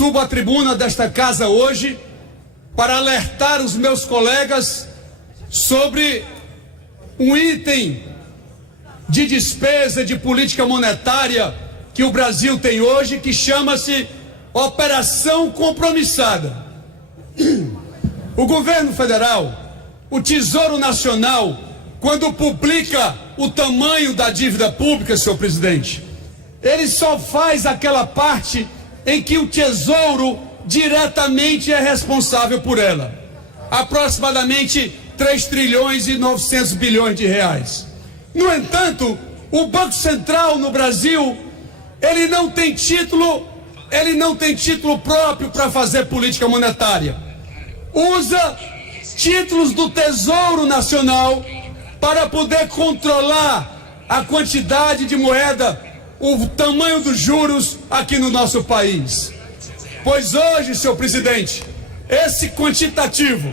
Subo à tribuna desta casa hoje para alertar os meus colegas sobre um item de despesa de política monetária que o Brasil tem hoje, que chama-se Operação Compromissada. O governo federal, o Tesouro Nacional, quando publica o tamanho da dívida pública, senhor presidente, ele só faz aquela parte em que o Tesouro diretamente é responsável por ela. Aproximadamente 3 trilhões e 900 bilhões de reais. No entanto, o Banco Central no Brasil, ele não tem título próprio para fazer política monetária. Usa títulos do Tesouro Nacional para poder controlar a quantidade de moeda, o tamanho dos juros aqui no nosso país. Pois hoje, senhor presidente, esse quantitativo,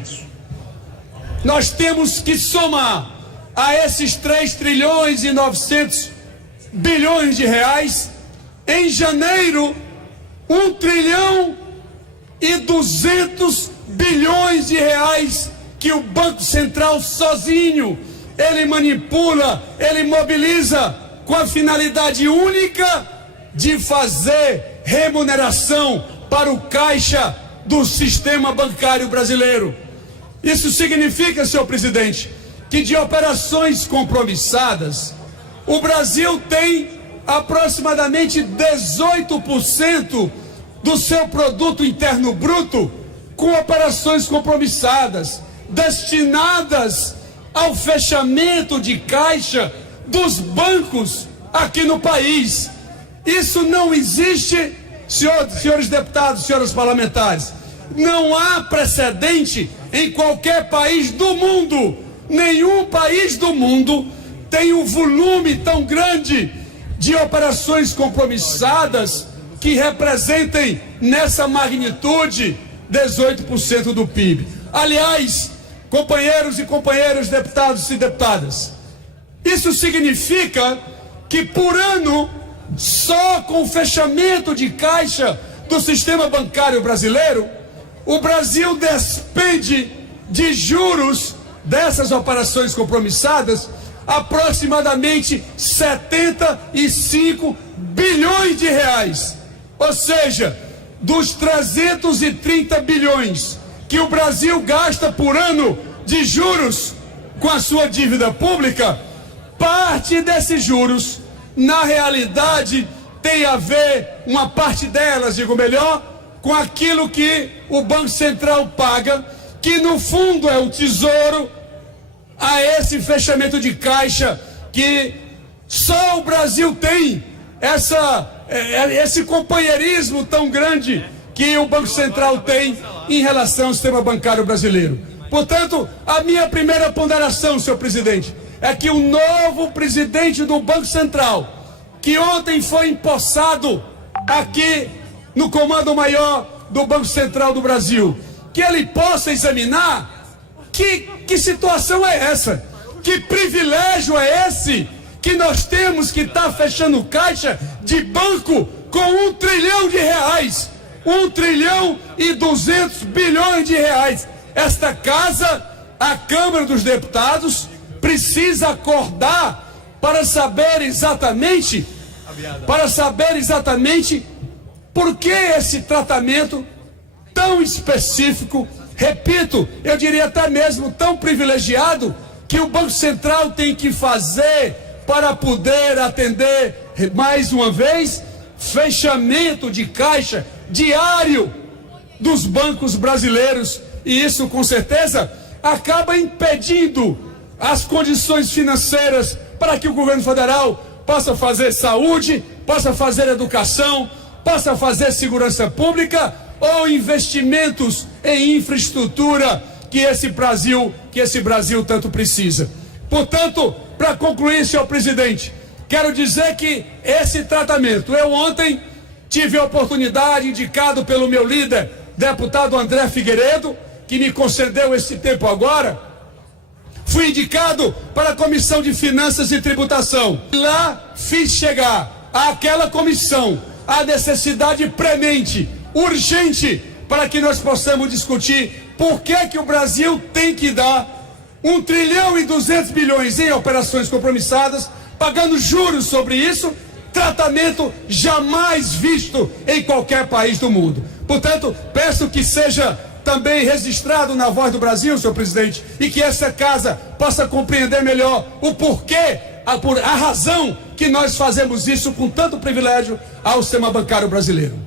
nós temos que somar a esses 3 trilhões e 900 bilhões de reais, em janeiro, 1 trilhão e 200 bilhões de reais que o Banco Central sozinho, ele manipula, ele mobiliza com a finalidade única de fazer remuneração para o caixa do sistema bancário brasileiro. Isso significa, senhor presidente, que de operações compromissadas, o Brasil tem aproximadamente 18% do seu produto interno bruto com operações compromissadas, destinadas ao fechamento de caixa dos bancos aqui no país. Isso não existe, senhores deputados, senhores parlamentares. Não há precedente em qualquer país do mundo. Nenhum país do mundo tem um volume tão grande de operações compromissadas que representem nessa magnitude 18% do PIB. Aliás, companheiros e companheiras, deputados e deputadas, isso significa que por ano, só com o fechamento de caixa do sistema bancário brasileiro, o Brasil despende de juros dessas operações compromissadas aproximadamente 75 bilhões de reais. Ou seja, dos 330 bilhões que o Brasil gasta por ano de juros com a sua dívida pública, parte desses juros, na realidade, tem a ver, uma parte delas, digo melhor, com aquilo que o Banco Central paga, que no fundo é o Tesouro, a esse fechamento de caixa que só o Brasil tem, esse companheirismo tão grande que o Banco Central tem em relação ao sistema bancário brasileiro. Portanto, a minha primeira ponderação, senhor presidente, é que o novo presidente do Banco Central, que ontem foi empossado aqui no comando maior do Banco Central do Brasil, que ele possa examinar que situação é essa, que privilégio é esse que nós temos que estar fechando caixa de banco com 1 trilhão de reais, 1 trilhão e 200 bilhões de reais. Esta casa, a Câmara dos Deputados, precisa acordar para saber exatamente por que esse tratamento tão específico, repito, eu diria até mesmo tão privilegiado, que o Banco Central tem que fazer para poder atender, mais uma vez, fechamento de caixa diário dos bancos brasileiros. E isso, com certeza, acaba impedindo as condições financeiras para que o governo federal possa fazer saúde, possa fazer educação, possa fazer segurança pública ou investimentos em infraestrutura que esse Brasil tanto precisa. Portanto, para concluir, senhor presidente, quero dizer que esse tratamento, eu ontem tive a oportunidade, indicado pelo meu líder, deputado André Figueiredo, que me concedeu esse tempo agora, fui indicado para a Comissão de Finanças e Tributação. Lá fiz chegar àquela comissão a necessidade premente, urgente para que nós possamos discutir por que o Brasil tem que dar 1 trilhão e 200 bilhões em operações compromissadas, pagando juros sobre isso, tratamento jamais visto em qualquer país do mundo. Portanto, peço que seja também registrado na Voz do Brasil, senhor presidente, e que essa casa possa compreender melhor o porquê, a razão que nós fazemos isso com tanto privilégio ao sistema bancário brasileiro.